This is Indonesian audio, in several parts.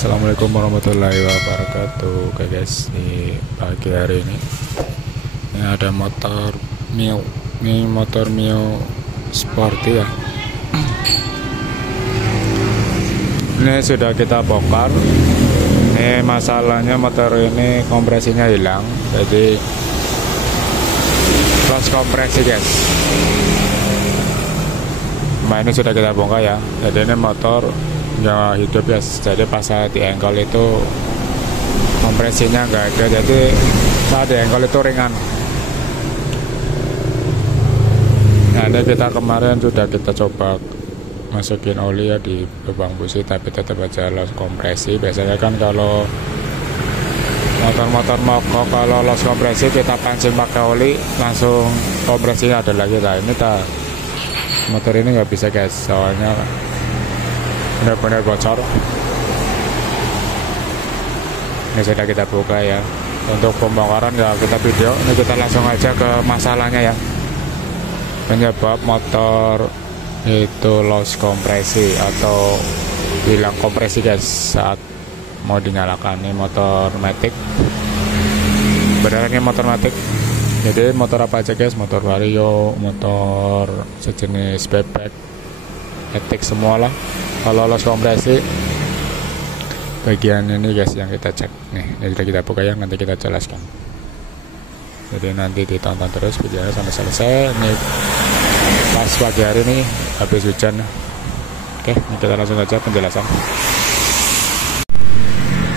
Assalamualaikum warahmatullahi wabarakatuh. Oke guys, di pagi hari ini ada motor Mio. Ini motor Mio Sporty ya. Ini sudah kita bongkar. Ini masalahnya motor ini kompresinya hilang, jadi loss kompresi guys. Nah, ini sudah kita bongkar ya. Jadi ini motor nggak hidup ya, jadi pas saya di engkol itu kompresinya nggak ada, jadi saat di engkol itu ringan. Nah, ini kita kemarin sudah kita coba masukin oli ya di lubang busi, tapi tetap aja loss kompresi. Biasanya kan kalau motor-motor mogok kalau loss kompresi kita pancing pakai oli langsung kompresinya ada lagi. Nah, ini motor ini nggak bisa guys, soalnya benar-benar bocor. Ini sudah kita buka ya. Untuk pembongkaran ya kita video. Ini kita langsung aja ke masalahnya ya. Penyebab motor itu loss kompresi atau hilang kompresi guys saat mau dinyalakan. Ini motor Matic. Beneran ini motor Matic. Jadi motor apa aja guys? Motor Vario, motor sejenis bebek, Matic semua lah. Kalau loss kompresi bagian ini guys yang kita cek nih, ini sudah kita buka ya, nanti kita jelaskan. Jadi nanti ditonton terus videonya sampai selesai. Ini pas pagi hari ini habis hujan. Oke, ini kita langsung saja penjelasan.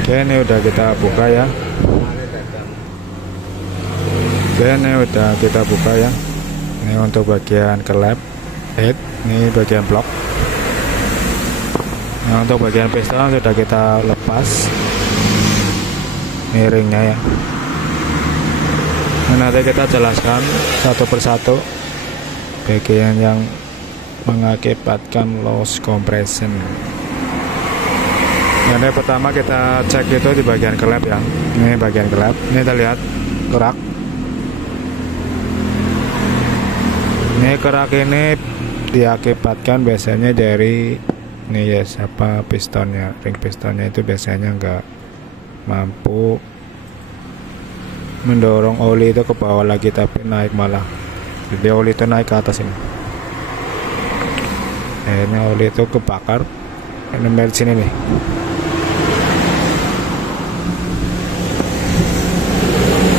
Oke, ini udah kita buka ya. Oke, ini udah kita buka ya. Ini untuk bagian klep head, ini bagian blok. Nah, untuk bagian piston sudah kita lepas miringnya ya. Nah, nanti kita jelaskan satu persatu bagian yang mengakibatkan loss compression. Yang pertama kita cek itu di bagian klep ya. Ini bagian klep. Ini kita lihat kerak. Ini kerak ini diakibatkan biasanya dari ini ya, apa pistonnya, ring pistonnya itu biasanya nggak mampu mendorong oli itu ke bawah lagi, tapi naik malah. Jadi oli itu naik ke atas ini. Akhirnya oli itu kebakar, nempel sini nih.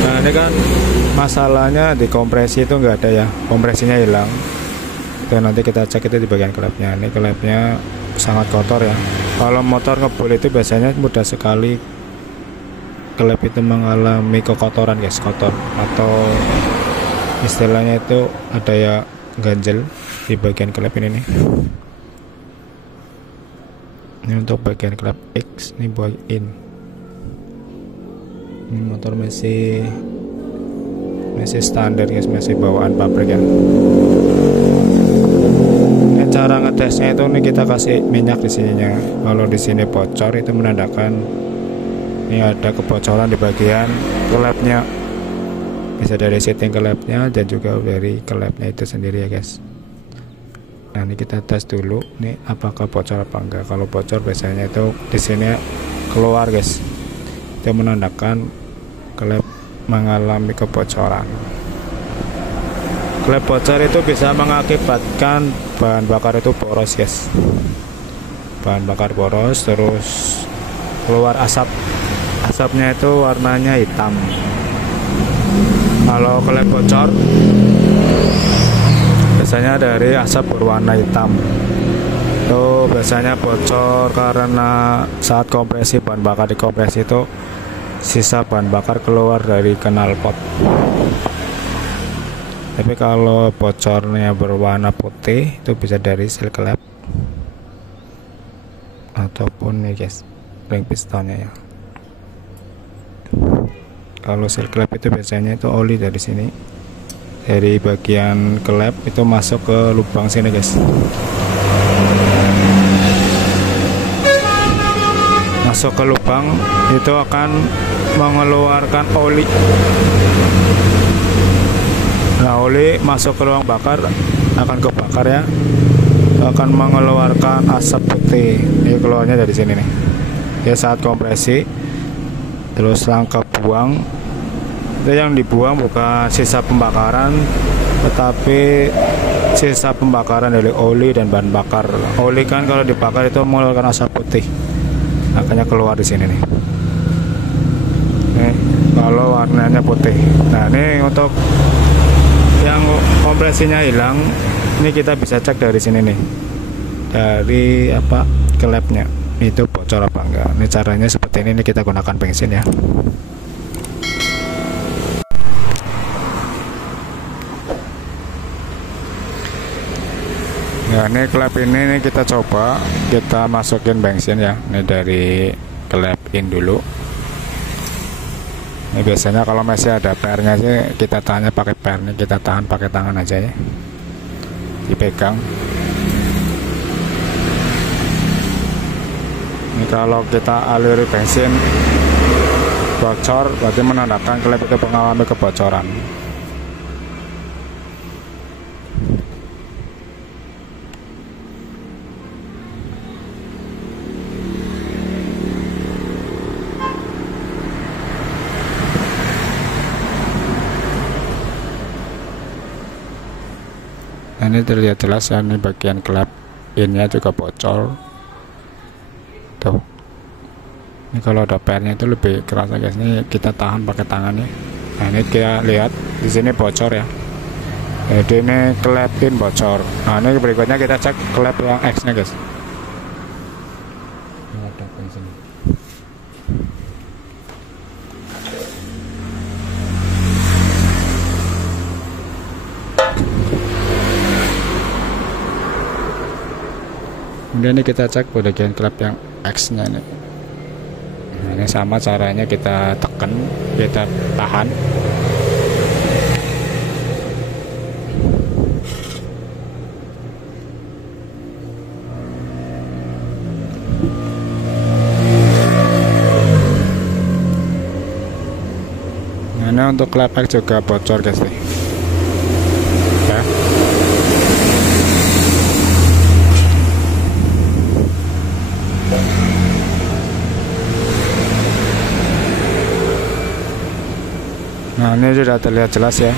Nah, ini kan masalahnya di kompresi itu nggak ada ya, kompresinya hilang. Dan nanti kita cek itu di bagian klepnya. Ini klepnya sangat kotor ya. Kalau motor ngebul itu biasanya mudah sekali klep itu mengalami kekotoran guys, kotor atau istilahnya itu ada ya ganjel di bagian klep ini nih. Ini untuk bagian klep X, ini buat in. Ini motor masih standar guys, masih bawaan pabrik ya. Cara ngetesnya itu nih kita kasih minyak di sininya. Kalau di sini bocor itu menandakan ini ada kebocoran di bagian klepnya. Bisa dari setting klepnya dan juga dari klepnya itu sendiri ya guys. Nah, ini kita tes dulu nih apakah bocor apa enggak. Kalau bocor biasanya itu di sini keluar guys. Itu menandakan klep mengalami kebocoran. Klep bocor itu bisa mengakibatkan bahan bakar itu boros guys. Bahan bakar boros, terus keluar asap. Asapnya itu warnanya hitam. Kalau klep bocor biasanya dari asap berwarna hitam. Itu biasanya bocor karena saat kompresi bahan bakar dikompresi itu sisa bahan bakar keluar dari knalpot. Tapi kalau bocornya berwarna putih itu bisa dari seal klep ataupun nih guys ring pistonnya ya. Kalau seal klep itu biasanya itu oli dari sini, dari bagian klep itu masuk ke lubang sini guys. Masuk ke lubang itu akan mengeluarkan oli. Nah, oli masuk ke ruang bakar akan kebakar ya, akan mengeluarkan asap putih. Ini keluarnya dari sini nih. ya saat kompresi terus langkah buang. Itu yang dibuang bukan sisa pembakaran, tetapi sisa pembakaran dari oli dan bahan bakar. Oli kan kalau dibakar itu mengeluarkan asap putih, makanya keluar di sini nih. Nih, kalau warnanya putih. Nah, ini untuk yang kompresinya hilang, ini kita bisa cek dari sini nih, dari klepnya itu bocor apa enggak. Ini caranya seperti ini kita gunakan bensin ya. Nah, ini klep ini kita coba kita masukin bensin ya. Ini dari klep in dulu. Ini biasanya kalau masih ada pernya sih kita tahannya pakai per, nih kita tahan pakai tangan aja ya, dipegang. Ini kalau kita aliri bensin bocor berarti menandakan klep itu mengalami kebocoran. Nah, ini terlihat jelas ya, ini bagian klep innya juga bocor tuh. Ini kalau ada pernya itu lebih kerasa guys. Ini kita tahan pakai tangan nih. Nah, ini kita lihat di sini bocor ya, jadi ini klep in bocor. Nah, ini berikutnya kita cek klep yang X nya guys. Kemudian ini kita cek bagian klep yang X nya nih. Nah, ini sama caranya, kita tekan, kita tahan. Nah, ini untuk klep X juga bocor guys nih. Ya. Nah, ini sudah terlihat jelas ya.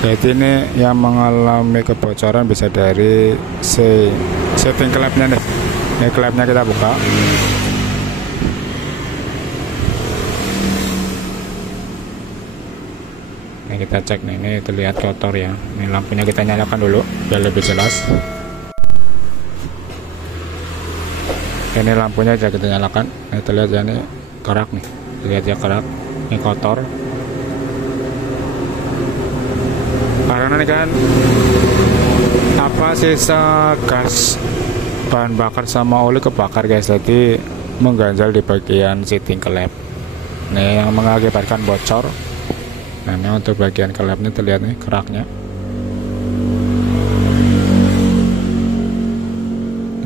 Jadi ini yang mengalami kebocoran bisa dari setting klepnya nih. Ini klepnya kita buka. Ini kita cek nih, ini terlihat kotor ya. Ini lampunya kita nyalakan dulu biar lebih jelas. Ini lampunya sudah kita nyalakan. Ini terlihat ya, ini kerak nih. Terlihat ya kerak. Ini kotor. Karena ini kan sisa gas bahan bakar sama oli kebakar guys, jadi mengganjal di bagian seating klep. Ini yang mengakibatkan bocor. Nah, ini untuk bagian klep ini terlihat nih keraknya.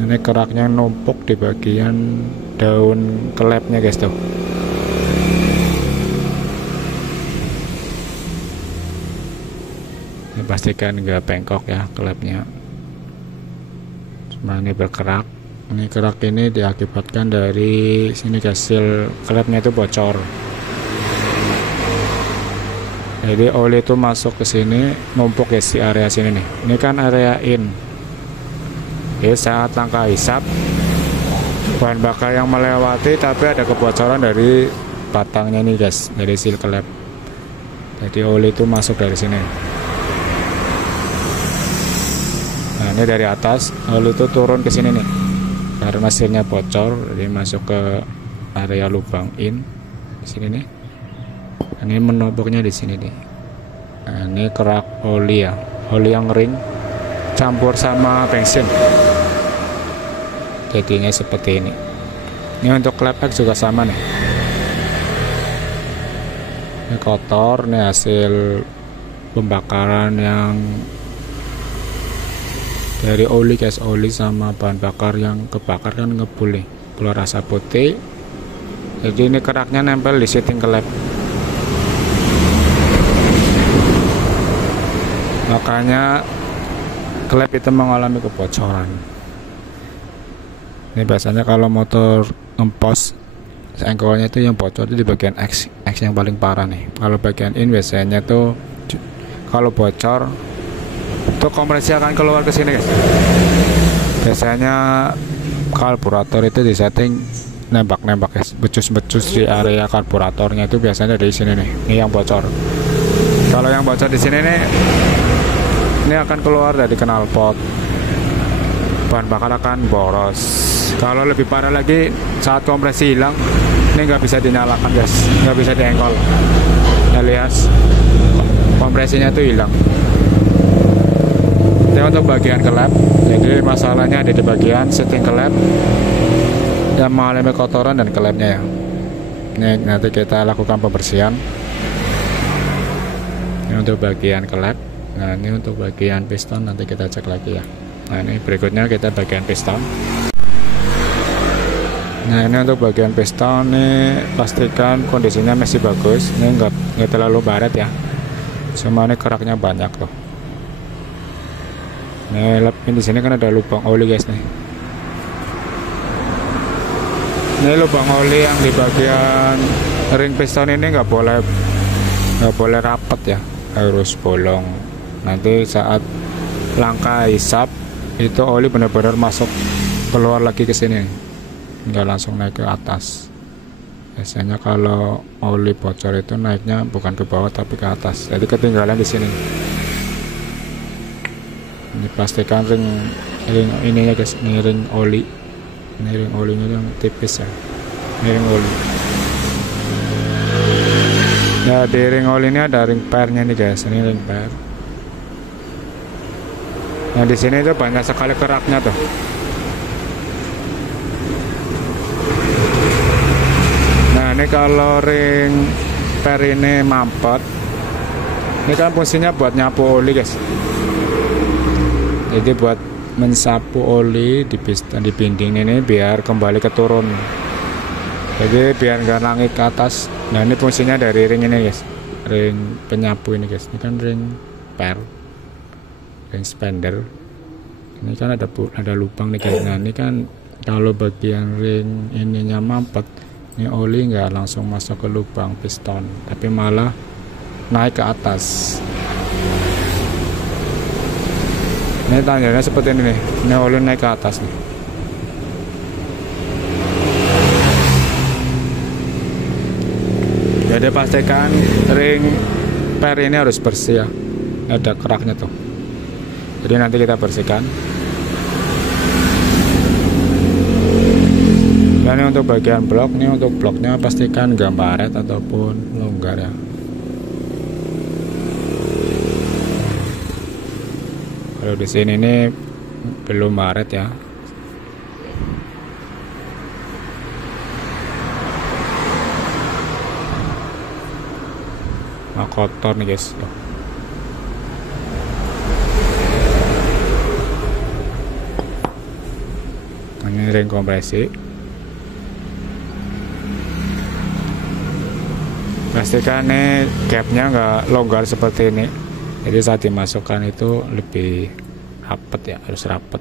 Ini keraknya numpuk di bagian daun klepnya guys tuh. Ini pastikan enggak bengkok ya klepnya. Cuma ini berkerak. Ini kerak ini diakibatkan dari sini hasil klepnya itu bocor. Jadi oli itu masuk ke sini, numpuk ya di area sini nih. Ini kan area in. Jadi saat langkah hisap, bahan bakar yang melewati tapi ada kebocoran dari batangnya nih guys, dari seal klep. Jadi oli itu masuk dari sini. Nah, ini dari atas oli itu turun ke sini nih. Karena sealnya bocor, jadi masuk ke area lubang in di sini nih. Ini menumpuknya di sini nih. Nah, ini kerak oli ya, oli yang ring campur sama bensin. Jadinya seperti ini. Ini untuk klep X juga sama nih. Ini kotor, ini hasil pembakaran yang dari oli guys, oli sama bahan bakar yang kebakar kan ngebul nih, keluar asap putih. Jadi ini keraknya nempel di seating klep. Makanya klep itu mengalami kebocoran. Ini biasanya kalau motor ngempos engkolnya itu yang bocor itu di bagian X yang paling parah nih. Kalau bagian in biasanya tuh kalau bocor tuh kompresi akan keluar ke sini guys. Biasanya karburator itu disetting nembak-nembak guys, becus-becus di area karburatornya itu biasanya dari sini nih. Ini yang bocor. Kalau yang bocor di sini nih, ini akan keluar dari knalpot. Bahan bakar akan boros. Kalau lebih parah lagi saat kompresi hilang, ini nggak bisa dinyalakan guys, nggak bisa diengkol. Alias kompresinya itu hilang. Ini untuk bagian kelep. Jadi masalahnya ada di bagian setting kelep yang mengalami kotoran dan kelepnya ya. Ini nanti kita lakukan pembersihan. Ini untuk bagian kelep. Nah ini untuk bagian piston nanti kita cek lagi ya. Nah ini berikutnya kita bagian piston. Nah ini untuk bagian piston nih, pastikan kondisinya masih bagus. Ini nggak terlalu baret ya. Cuma ini keraknya banyak tuh. Ini di sini kan ada lubang oli guys nih. Ini lubang oli yang di bagian ring piston ini nggak boleh rapat ya, harus bolong. Nanti saat langkah hisap itu oli benar-benar masuk keluar lagi ke sini, nggak langsung naik ke atas. Biasanya kalau oli bocor itu naiknya bukan ke bawah tapi ke atas, jadi ketinggalan di sini. Ini pastikan ring ininya guys, ini ring oli. Ini ring olinya yang tipis ya. Ini ring oli. Nah di ring oli ini ada ring pernya nih guys, ini ring per. Nah di sini itu banyak sekali keraknya tuh. Nah ini kalau ring per ini mampet, ini kan fungsinya buat nyapu oli guys. Jadi buat mensapu oli di piston di binding ini biar kembali ke turun. Jadi biar nggak naik ke atas. Nah ini fungsinya dari ring ini guys, ring penyapu ini guys. Ini kan ring per, ring spender. Ini kan ada lubang nih guys. Nah ini kan kalau bagian ring ininya mampet, ini oli nggak langsung masuk ke lubang piston, tapi malah naik ke atas. Ini tandanya seperti ini nih, ini oli naik ke atas nih. Jadi pastikan ring per ini harus bersih ya, ada keraknya tuh. Jadi nanti kita bersihkan. Dan ini untuk bagian blok, ini untuk bloknya pastikan nggak baret ataupun longgar ya. Kalau di sini ini belum baret ya. Nah, kotor nih guys. Ini ring kompresi. Pastikan nih gapnya nggak longgar seperti ini. Jadi saat dimasukkan itu lebih rapet ya, harus rapet.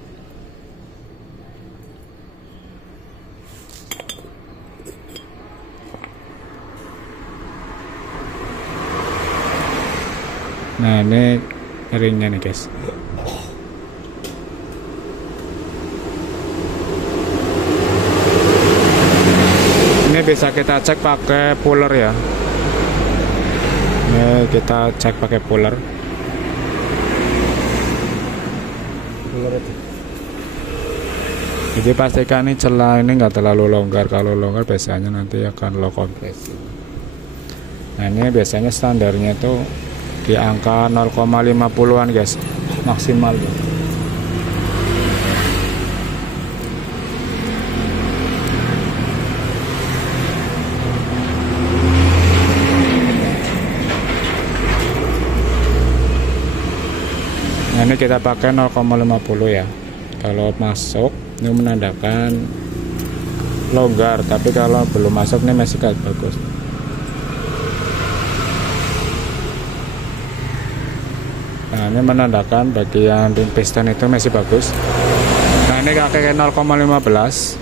Nah ini ringnya nih guys. Ini bisa kita cek pakai puller ya. Ini kita cek pakai puller. Jadi pastikan nih celah ini enggak terlalu longgar. Kalau longgar biasanya nanti akan low kompresi. Nah ini biasanya standarnya tuh di angka 0,50an guys, maksimal. Nah ini kita pakai 0,50 ya. Kalau masuk ini menandakan longgar, tapi kalau belum masuk ini masih gak bagus. Nah ini menandakan bagian ring piston itu masih bagus. Nah ini pakai 0,15.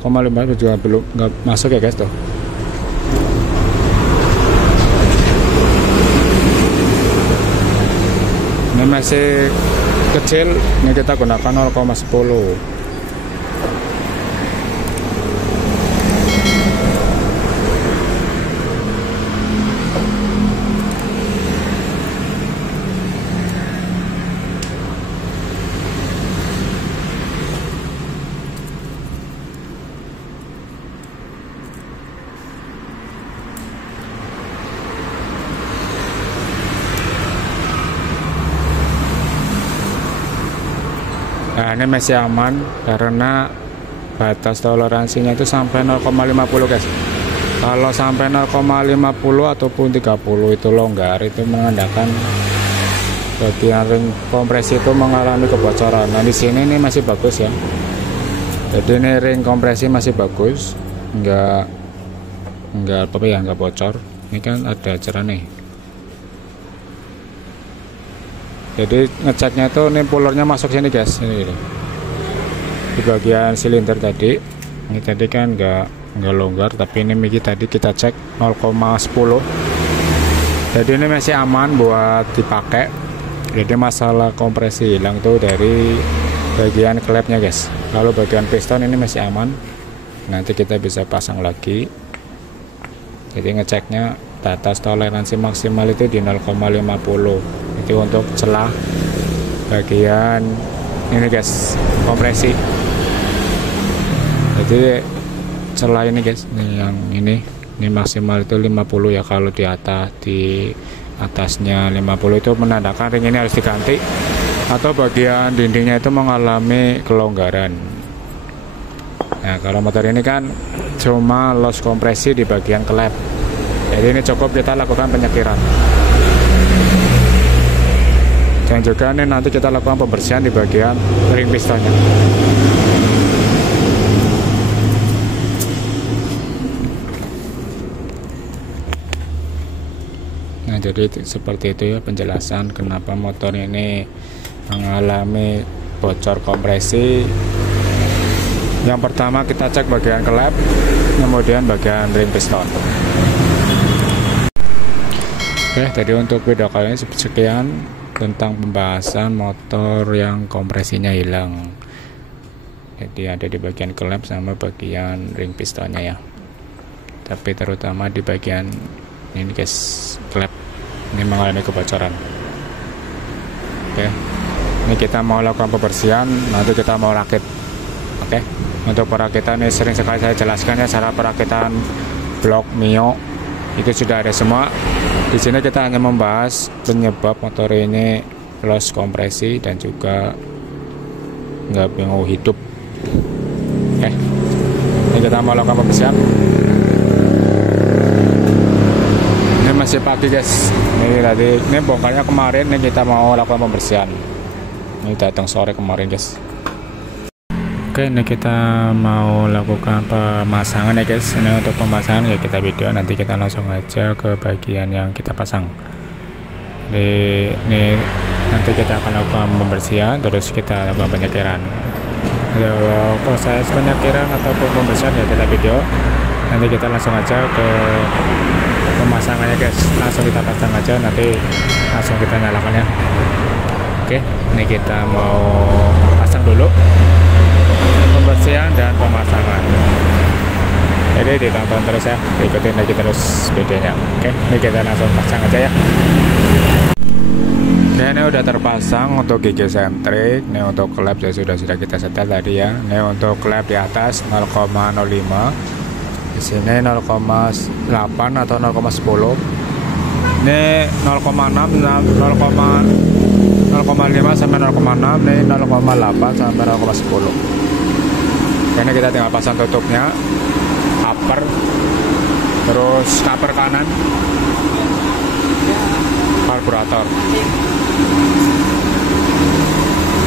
0,5 juga belum nggak masuk ya guys tuh. Ini masih kecil, ini kita gunakan 0,10. Nah ini masih aman karena batas toleransinya itu sampai 0,50 guys. Kalau sampai 0,50 ataupun 30 itu longgar, itu menandakan bagian ring kompresi itu mengalami kebocoran. Nah di sini ini masih bagus ya. Jadi ini ring kompresi masih bagus, nggak apa ya, nggak bocor. Ini kan ada cerah nih. Jadi ngeceknya itu ini pullernya masuk sini guys, ini gitu. Di bagian silinder tadi, ini tadi kan nggak longgar, tapi ini Miki tadi kita cek 0,10. Jadi ini masih aman buat dipakai. Jadi masalah kompresi hilang tuh dari bagian klepnya guys. Kalau bagian piston ini masih aman, nanti kita bisa pasang lagi. Jadi ngeceknya batas toleransi maksimal itu di 0,50. Itu untuk celah bagian ini guys, kompresi. Jadi celah ini guys, ini maksimal itu 50 ya. Kalau di atasnya 50 itu menandakan ring ini harus diganti atau bagian dindingnya itu mengalami kelonggaran. Nah kalau motor ini kan cuma loss kompresi di bagian klep, jadi ini cukup kita lakukan penyekiran. Dan juga ini nanti kita lakukan pembersihan di bagian ring pistonnya. Nah jadi seperti itu ya penjelasan kenapa motor ini mengalami bocor kompresi. Yang pertama kita cek bagian klep, kemudian bagian ring piston. Oke, jadi untuk video kali ini sekian tentang pembahasan motor yang kompresinya hilang. Jadi ada di bagian klep sama bagian ring pistonnya ya. Tapi terutama di bagian ini guys, klep ini mengalami kebocoran. Oke, ini kita mau lakukan pembersihan, nanti kita mau rakit. Oke, untuk perakitan ini sering sekali saya jelaskan ya, cara perakitan blok Mio itu sudah ada semua. Di sini kita hanya membahas penyebab motor ini loss kompresi dan juga nggak mau hidup. Oke, ini kita mau lakukan pembersihan. Ini masih pagi guys. Ini bongkarnya kemarin, ini kita mau lakukan pembersihan. Ini datang sore kemarin guys. Oke, ini kita mau lakukan pemasangan ya guys. Ini untuk pemasangan ya kita video, nanti kita langsung aja ke bagian yang kita pasang. Jadi ini nanti kita akan lakukan pembersihan, terus kita lakukan penyekiran. Kalau proses penyekiran ataupun pembersihan ya kita video, nanti kita langsung aja ke pemasangannya guys. Langsung kita pasang aja, nanti langsung kita nyalakan ya. Oke, ini kita mau pasang dulu pembersihan dan pemasangan. Jadi ditonton terus ya, ikutin lagi terus videonya. Oke, ini kita langsung pasang aja ya. Oke, ini udah terpasang untuk gigi sentrik. Ini untuk klep sudah kita setel tadi ya. Ini untuk klep di atas 0,05, di sini 0,8 atau 0,10. Ini 0,6, 0,5 sampai 0,6, ini 0,8 sampai 0,10. Ini kita tinggal pasang tutupnya, upper, terus cover kanan, karburator.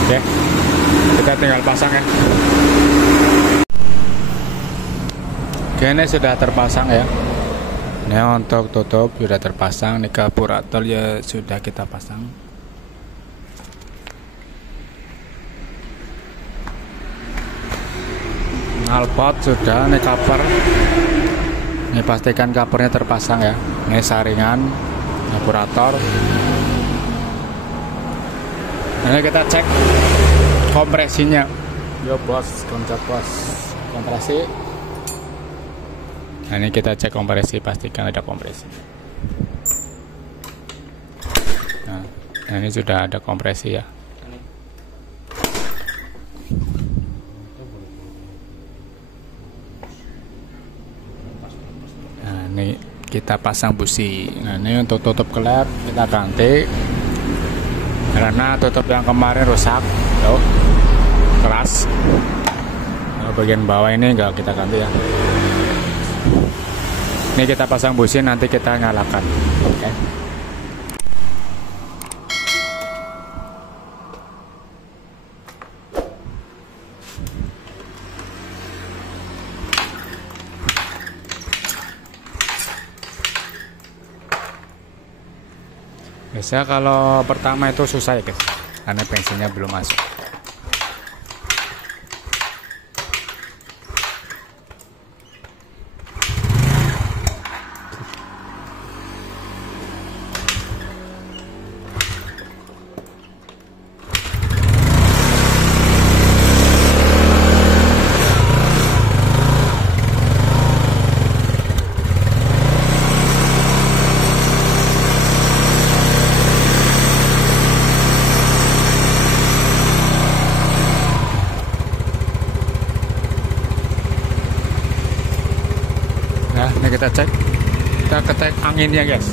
Oke, kita tinggal pasang ya. Oke, ini sudah terpasang ya. Ini untuk tutup sudah terpasang, ini karburator ya sudah kita pasang. knalpot sudah, ini cover. Ini pastikan covernya terpasang ya. Ini saringan, karburator. Ini kita cek kompresinya. Yo bos, koncat bos. Kompresi. Nah, ini kita cek kompresi, pastikan ada kompresi. Nah, ini sudah ada kompresi ya. Nah, ini kita pasang busi. Nah, ini untuk tutup klep kita ganti karena tutup yang kemarin rusak, tuh keras. Nah, bagian bawah ini enggak kita ganti ya. Ini kita pasang busi, nanti kita nyalakan. Oke. Biasa kalau pertama itu susah ya guys, karena bensinnya belum masuk. Nah, ini kita cek, kita ketek anginnya guys.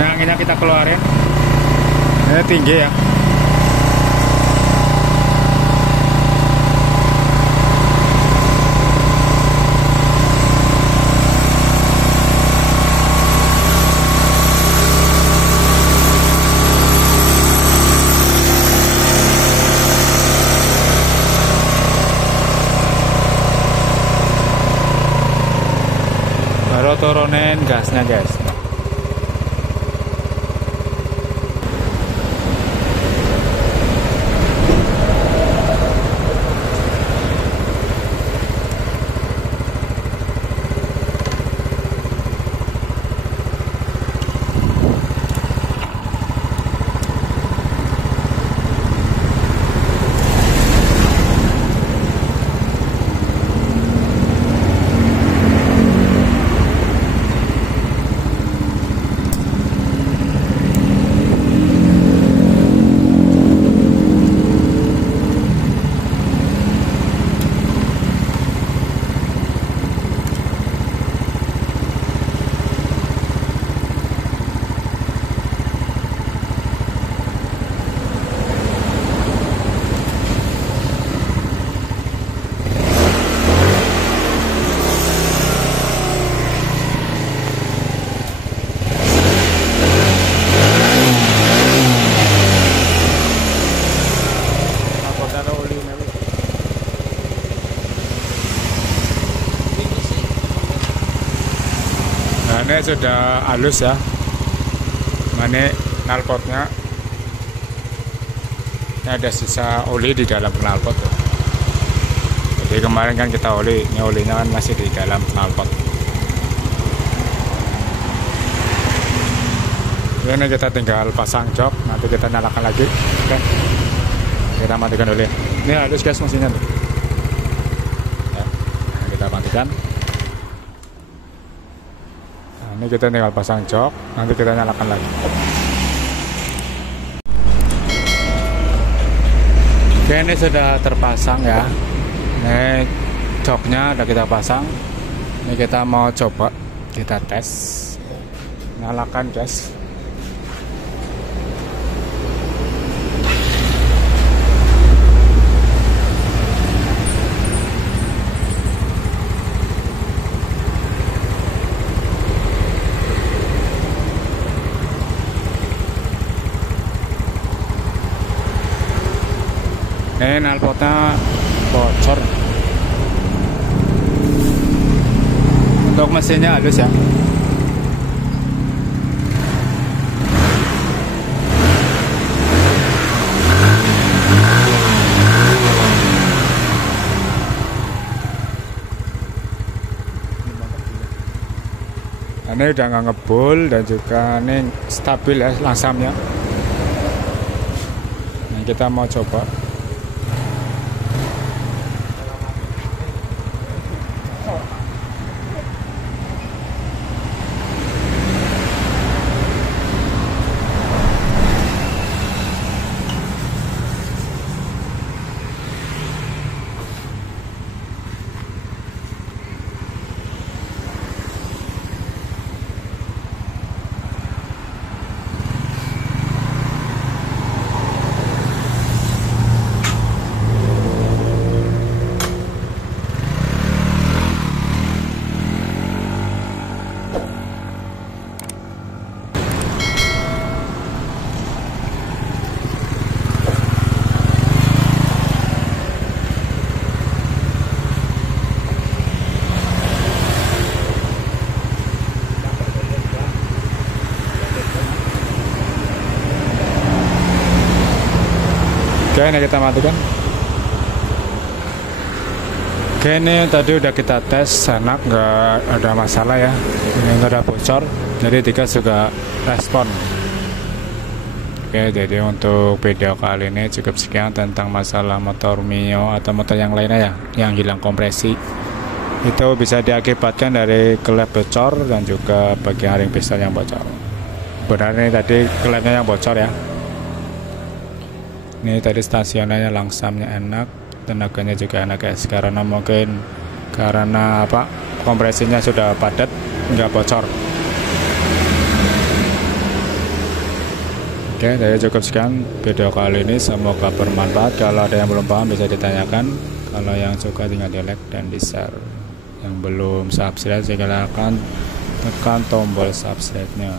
Nah, anginnya kita keluarin. Ini tinggi ya. Baru turunin gasnya guys. Ini sudah halus ya. Mana knalpotnya? Ini ada sisa oli di dalam knalpot. Jadi kemarin kan kita oli, ini olinya kan masih di dalam knalpot. Ini kita tinggal pasang jok, nanti kita nyalakan lagi. Oke. Kita matikan dulu ya. Ini halus guys mesinnya tuh. Ya, kita matikan. Ini kita tinggal pasang jok, nanti kita nyalakan lagi. Oke, ini sudah terpasang ya. Ini joknya udah kita pasang. Ini kita mau coba, kita tes. Nyalakan guys. Ini knalpotnya bocor. Untuk mesinnya halus ya. Ini udah nggak ngebul dan juga ini stabil ya langsamnya. Nah, kita mau coba. Oke, ini kita matikan. Oke, ini tadi udah kita tes, enak, nggak ada masalah ya. Ini nggak ada bocor, jadi digas juga respon. Oke, jadi untuk video kali ini cukup sekian tentang masalah motor Mio atau motor yang lainnya ya, yang hilang kompresi. Itu bisa diakibatkan dari klep bocor dan juga bagian ring piston yang bocor. Benar ini tadi klepnya yang bocor ya. Ini tadi stasionernya langsamnya enak, tenaganya juga enak guys, karena mungkin karena apa, kompresinya sudah padat, nggak bocor. Oke, jadi cukup sekian video kali ini, semoga bermanfaat. Kalau ada yang belum paham bisa ditanyakan, kalau yang suka tinggal di like dan di share. Yang belum subscribe silakan tekan tombol subscribe-nya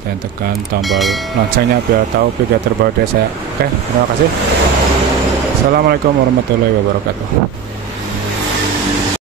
dan tekan tombol loncengnya biar tahu video terbaru dari saya. Oke, terima kasih. Assalamualaikum warahmatullahi wabarakatuh.